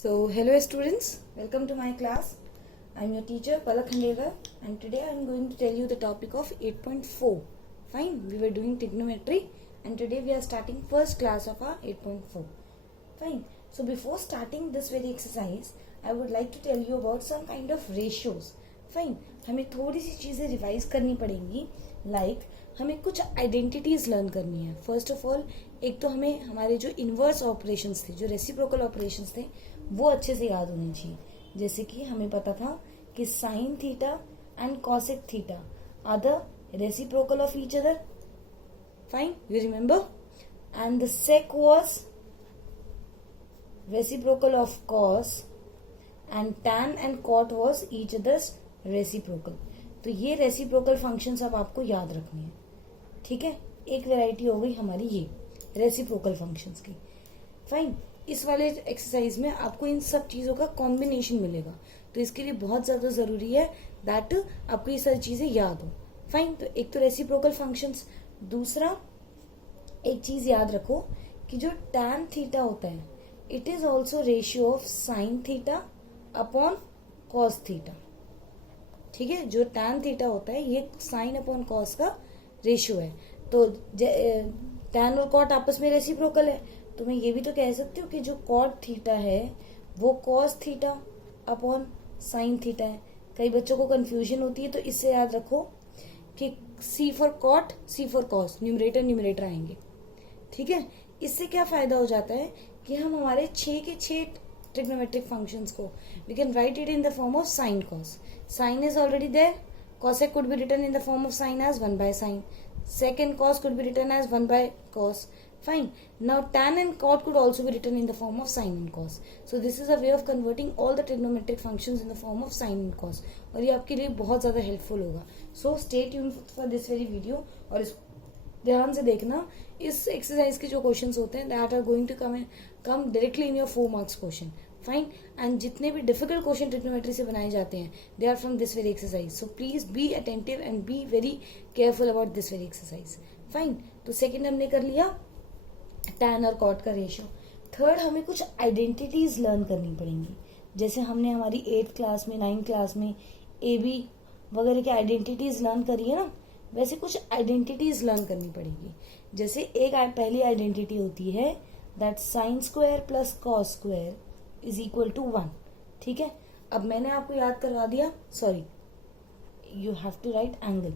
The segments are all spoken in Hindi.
So, hello students, welcome to my class. I am your teacher Palak Khandewar and today I am going to tell you the topic of 8.4. Fine, we were doing trigonometry and today we are starting first class of our 8.4. Fine, so before starting this very exercise, I would like to tell you about some kind of ratios. Fine, हमें थोड़ी सी चीज़ें रिवाइज करनी पड़ेंगी हमें कुछ आइडेंटिटीज लर्न करनी है. फर्स्ट ऑफ ऑल एक तो हमें हमारे जो इनवर्स ऑपरेशंस थे, जो रेसिप्रोकल ऑपरेशंस थे, वो अच्छे से याद होने चाहिए. जैसे कि हमें पता था कि sine theta and cosec theta are the reciprocal of each other. Fine, you remember. And the sec was reciprocal of cos and tan and cot was each other's reciprocal. तो ये रेसिप्रोकल फंक्शंस अब आपको याद रखनी है. ठीक है, एक वैरायटी हो गई हमारी ये रेसिप्रोकल फंक्शंस की. फाइन, इस वाले एक्सरसाइज में आपको इन सब चीजों का कॉम्बिनेशन मिलेगा. तो इसके लिए बहुत ज्यादा जरूरी है दैट आपको ये सारी चीजें याद हो. फाइन, तो एक तो रेसिप्रोकल फंक्शंस. दूसरा एक चीज याद रखो कि जो tan थीटा होता है it is also ratio of sine theta upon cos theta. ठीक है, जो tan थीटा होता है ये साइन अपॉन कॉस का रेशियो है. तो tan और कॉट आपस में रेसिप्रोकल है. तो मैं ये भी तो कह सकती हूँ कि जो कॉट थीटा है वो cos theta upon sine theta है. कई बच्चों को कंफ्यूजन होती है, तो इससे याद रखो कि C for cot, C for cos, numerator आएंगे. ठीक है, इससे क्या फायदा हो जाता है कि हम हमारे 6 के 6 ट्रिग्नोमेट्रिक फंक्शंस को we can write it in the form of sine cos. Sin is already there. Cosec could be written in the form of sin as 1 by sin. Sec and cos could be written as 1 by cos. Fine. Now tan and cot could also be written in the form of sin and cos. So this is a way of converting all the trigonometric functions in the form of sin and cos. और ये आपके लिए बहुत ज़्यादा हेल्पफुल होगा. So stay tuned for this very video और इस ध्यान से देखना. इस एक्सरसाइज के जो क्वेश्चंस होते हैं that are going to come directly in your 4 marks question. Fine, and जितने भी डिफिकल्ट क्वेश्चन ट्रिग्नोमेट्री से बनाए जाते हैं they are from this very exercise. So please be attentive and be very careful about this very exercise. Fine, तो सेकंड हमने कर लिया tan और cot का रेशियो. थर्ड हमें कुछ आइडेंटिटीज लर्न करनी पड़ेंगी. जैसे हमने हमारी 8th क्लास में 9th क्लास में AB वगैरह की आइडेंटिटीज लर्न करी है ना, वैसे कुछ आइडेंटिटीज लर्न करनी पड़ेगी. जैसे एक पहली आइडेंटिटी होती है that sine square plus cos square is equal to 1. ठीक है, अब मैंने आपको याद करवा दिया, sorry you have to write angle.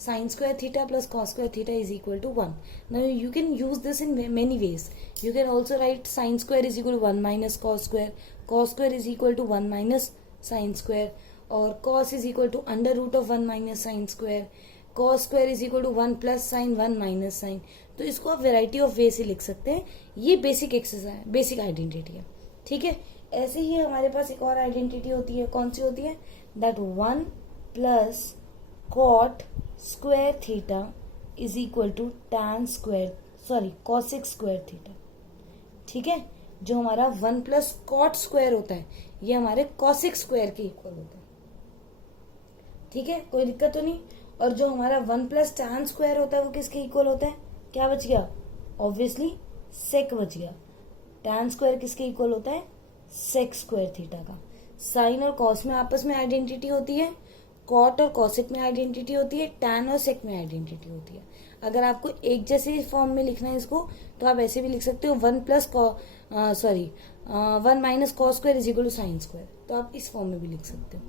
Sine square theta plus cos square theta is equal to 1. Now you can use this in many ways. You can also write sine square is equal to 1 minus cos square is equal to 1 minus sine square, और cos is equal to under root of 1 minus sine square, cos square is equal to 1 plus sine 1 minus sine. तो इसको आप वेराइटी ऑफ वे से लिख सकते हैं. ये बेसिक एक्सरसाइज, बेसिक आइडेंटिटी है. ठीक है, ऐसे ही हमारे पास एक और आइडेंटिटी होती है. कौन सी होती है? That 1 plus cot square theta is equal to tan square, sorry cosec square theta. ठीक है, जो हमारा 1 प्लस कॉट स्क्वायर होता है ये हमारे कॉसेक स्क्वायर के इक्वल होता है. ठीक है, कोई दिक्कत तो नहीं. और जो हमारा 1 प्लस tan स्क्वायर होता है वो किसके इक्वल होता है? क्या बच गया? ऑब्वियसली सेक बच गया. tan स्क्वायर किसके इक्वल होता है? सेक स्क्वायर थीटा का. साइन और कॉस में आपस में आइडेंटिटी होती है, कॉट और कॉसेक में आइडेंटिटी होती है, tan और सेक में आइडेंटिटी होती है. अगर आपको एक जैसे फॉर्म में लिखना है इसको तो आप ऐसे भी लिख सकते हो 1 minus cos square is equal to sine square. तो आप इस फॉर्म में भी लिख सकते हो.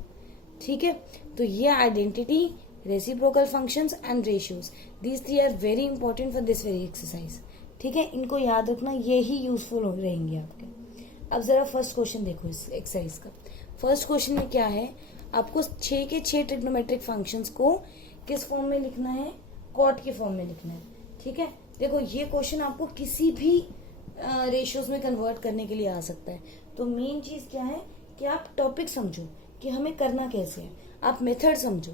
ठीक है, तो ये identity, reciprocal functions and ratios, these 3 are very important for this very exercise. ठीक है, इनको याद रखना, ये ही यूजफुल रहेंगे आपके. अब जरा फर्स्ट क्वेश्चन देखो इस एक्सरसाइज का. फर्स्ट क्वेश्चन में क्या है? आपको 6 के 6 ट्रिग्नोमेट्रिक फंक्शंस को किस फॉर्म में लिखना है? कॉट के फॉर्म में लिखना है. ठीक है, देखो ये क्वेश्चन आपको किसी भी रेशियोज में कन्वर्ट करने के लिए आ सकता है. तो मेन चीज क्या है कि आप टॉपिक समझो कि हमें करना कैसे है, आप मेथड समझो.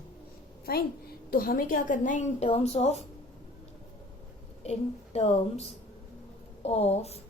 फाइन, तो हमें क्या करना है? इन टर्म्स ऑफ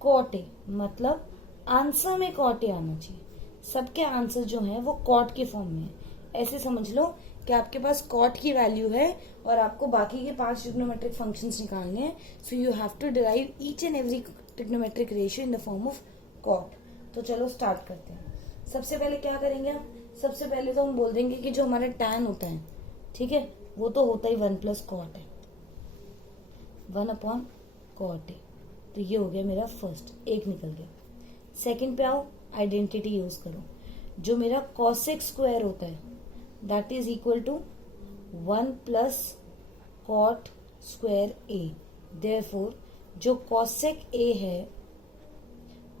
कॉटे, मतलब आंसर में कॉटे आना चाहिए. सबके आंसर जो है वो कॉट के फॉर्म में है. ऐसे समझ लो कि आपके पास कॉट की वैल्यू है और आपको बाकी के 5 ट्रिग्नोमेट्रिक फंक्शंस निकालने हैं. So you have to derive each and every trigonometric ratio in the form of cot. तो चलो स्टार्ट करते हैं। सबसे पहले क्या करेंगे हम, सबसे पहले तो हम बोल देंगे कि जो हमारा tan होता है, ठीक है, वो तो होता ही 1 प्लस कॉट है, 1 अपॉन कॉट है। तो ये हो गया मेरा फर्स्ट, एक निकल गया। सेकंड पे आओ, आइडेंटिटी यूज करो। जो मेरा कॉसेक स्क्वायर होता है that is equal to 1 plus cot square A. Therefore जो कॉसेक ए है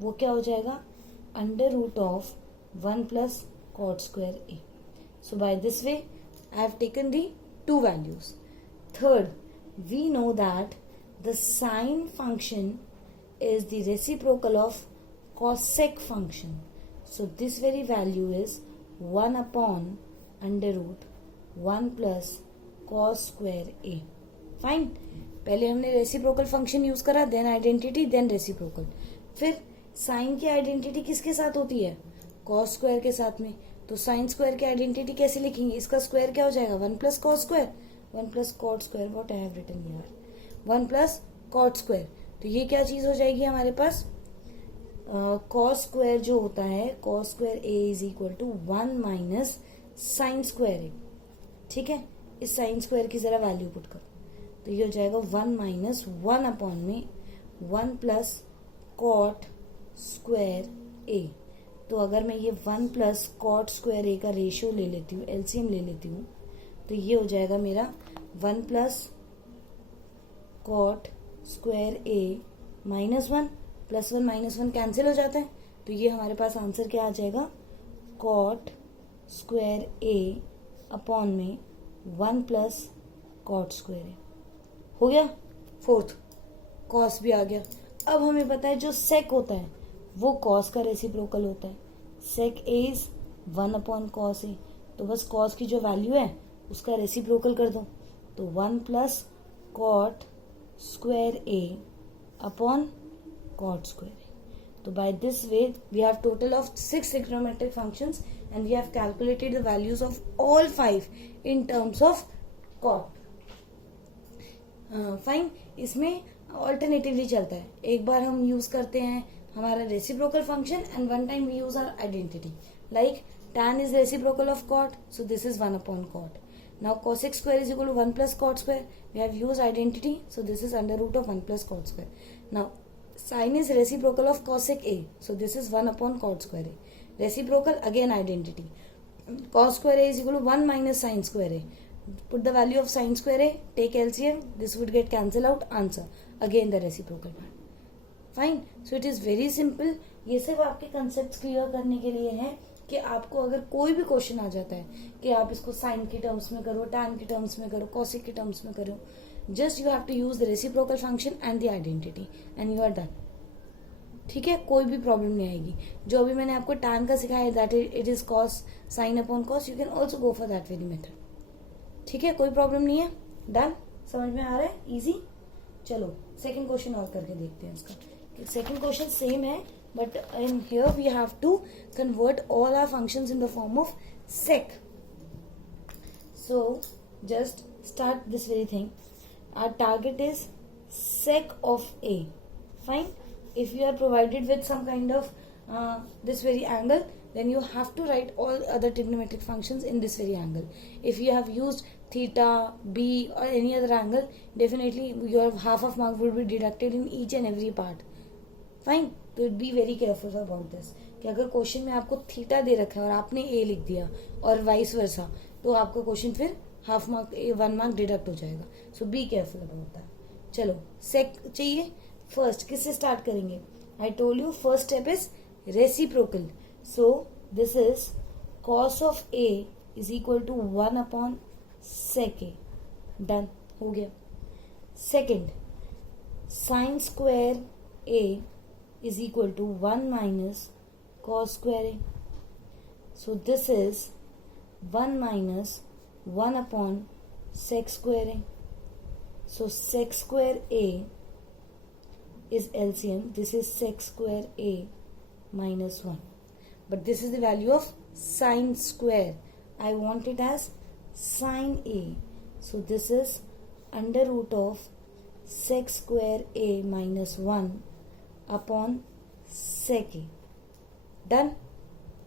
वो क्या हो जाएगा, under root of 1 plus cot square A. So by this way I have taken the two values. Third, we know that the sine function is the reciprocal of cosec function. So this very value is 1 upon under root 1 plus cos square a. Fine. पहले हमने रेसिप्रोकल फंक्शन यूज करा, देन आइडेंटिटी, देन रेसिप्रोकल। फिर साइन की आइडेंटिटी किसके साथ होती है, कॉस स्क्वायर के साथ में। तो साइन स्क्वायर की आइडेंटिटी कैसे लिखेंगे, इसका स्क्वायर क्या हो जाएगा, 1 plus cos square, 1 plus cot square, what I have written here, 1 plus cot square. तो ये क्या चीज हो जाएगी हमारे पास, कॉस स्क्वायर जो होता है, cos square A is equal to 1 minus sine square A. ठीक है, इस साइन स्क्वायर की जरा वैल्यू पुट करो, तो ये हो जाएगा 1 माइनस 1 अपॉन में 1 प्लस कॉट स्क्वायर ए। तो अगर मैं ये 1 प्लस कॉट स्क्वायर ए का रेशियो ले लेती हूँ, एलसीएम ले लेती हूँ, तो ये हो जाएगा मेरा 1 प्लस कॉट स्क्वायर ए माइनस 1 प्लस 1 माइनस 1 कैंसिल हो जाता है। तो ये हमारे पास आंसर क्या आ जाएगा, कॉट स्क्वायर ए अपॉन में 1 प्लस कॉट स्क्वायर ए। हो गया। फोर्थ, कॉस भी आ गया। अब हमें पता है जो सेक होता है वो कॉस का रेसिप्रोकल होता है। सेक ए इज 1 अपॉन कॉस ए। तो बस कॉस की जो वैल्यू है उसका रेसिप्रोकल कर दो, तो 1 plus cot square A upon cot square A. तो by this way we have total of 6 trigonometric functions and we have calculated the values of all 5 in terms of cot. Fine. इसमें ऑल्टरनेटिवली चलता है, एक बार हम यूज करते हैं हमारा reciprocal function and one time we use our identity, like tan is reciprocal of cot, so this is 1 upon cot. Now cosec square is equal to 1 plus cot square, we have used identity, so this is under root of 1 plus cot square. Now sin is reciprocal of cosec a, so this is 1 upon cot square a. Reciprocal, again identity, cos square a is equal to 1 minus sin square a. Put the value of sin square a, take LCM, this would get cancel out, answer again the reciprocal part. Fine. So it is very simple. ये सब आपके कंसेप्ट क्लियर करने के लिए है कि आपको अगर कोई भी क्वेश्चन आ जाता है कि आप इसको साइन के टर्म्स में करो, टैन के टर्म्स में करो, कॉसिक के टर्म्स में करो, just you have to use the reciprocal function and the identity and you are done. ठीक है, कोई भी प्रॉब्लम नहीं आएगी। जो अभी मैंने आपको टैन का सिखाया that it is cos sine upon cos, you can also go for that very method. ठीक है, कोई प्रॉब्लम नहीं है, डन। समझ में आ रहा है, इजी। चलो सेकेंड क्वेश्चन और करके देखते हैं इसका। Second question same है, but in here we have to convert all our functions in the form of sec. So just start this very thing. Our target is sec of a. Fine. If you are provided with some kind of this very angle, then you have to write all other trigonometric functions in this very angle. If you have used theta, b or any other angle, definitely your half of mark would be deducted in each and every part. Fine. तो be very careful about this कि अगर क्वेश्चन में आपको थीटा दे रखा है और आपने ए लिख दिया और वाइस वर्सा, तो आपका क्वेश्चन फिर हाफ मार्क 1 मार्क डिडक्ट हो जाएगा। So be careful about that. चलो सेक चाहिए। फर्स्ट किससे स्टार्ट करेंगे, I told you first step is reciprocal. So this is cos of A is equal to 1 upon sec A. Done, हो गया। Second, sine square A is equal to 1 minus cos square a. So this is 1 minus 1 upon sec square a. So sec square a is LCM. This is sec square a minus 1. But this is the value of sine square. I want it as sine a. So this is under root of sec square a minus 1 upon sec a. Done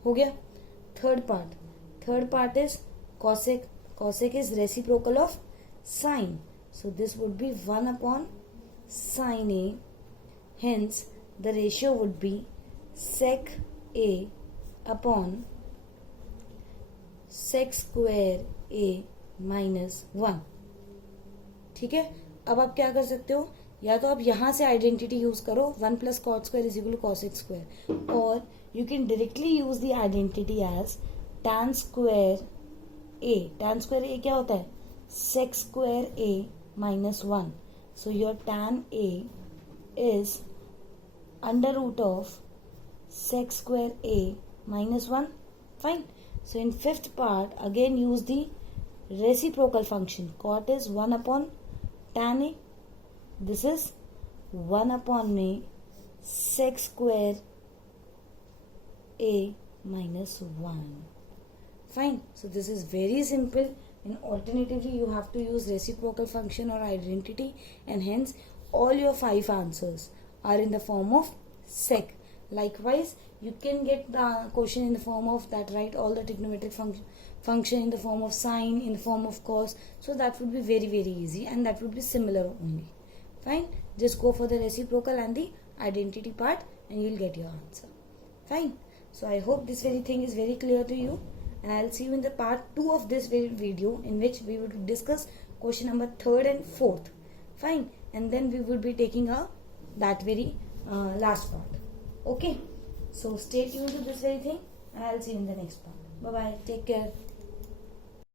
हो गया. Third part is cosec. Cosec is reciprocal of sine, so this would be 1 upon sine A. Hence the ratio would be sec A upon sec square A minus 1. ठीक है. अब आप क्या कर सकते हो, या तो आप यहां से आइडेंटिटी यूज करो 1 plus cot square is equal to cosec square, और you can directly use the identity as tan square A. tan square A क्या होता है, sec square A minus 1. So your tan A is under root of sec square A minus 1. Fine. So in fifth part, again use the reciprocal function. Cot is 1 upon tan A. This is 1 upon A sec square A minus 1. Fine. So this is very simple, and alternatively you have to use reciprocal function or identity, and hence all your 5 answers are in the form of sec. Likewise, you can get the question in the form of that, right? All the trigonometric function in the form of sine, in the form of cos. So that would be very, very easy, and that would be similar only. Fine. Just go for the reciprocal and the identity part, and you'll get your answer. Fine. So I hope this very thing is very clear to you, and I'll see you in the part 2 of this video, in which we will discuss question number 3rd and 4th. Fine. And then we will be taking that very last part. Okay. So stay tuned to this very thing, and I'll see you in the next part. Bye bye. Take care.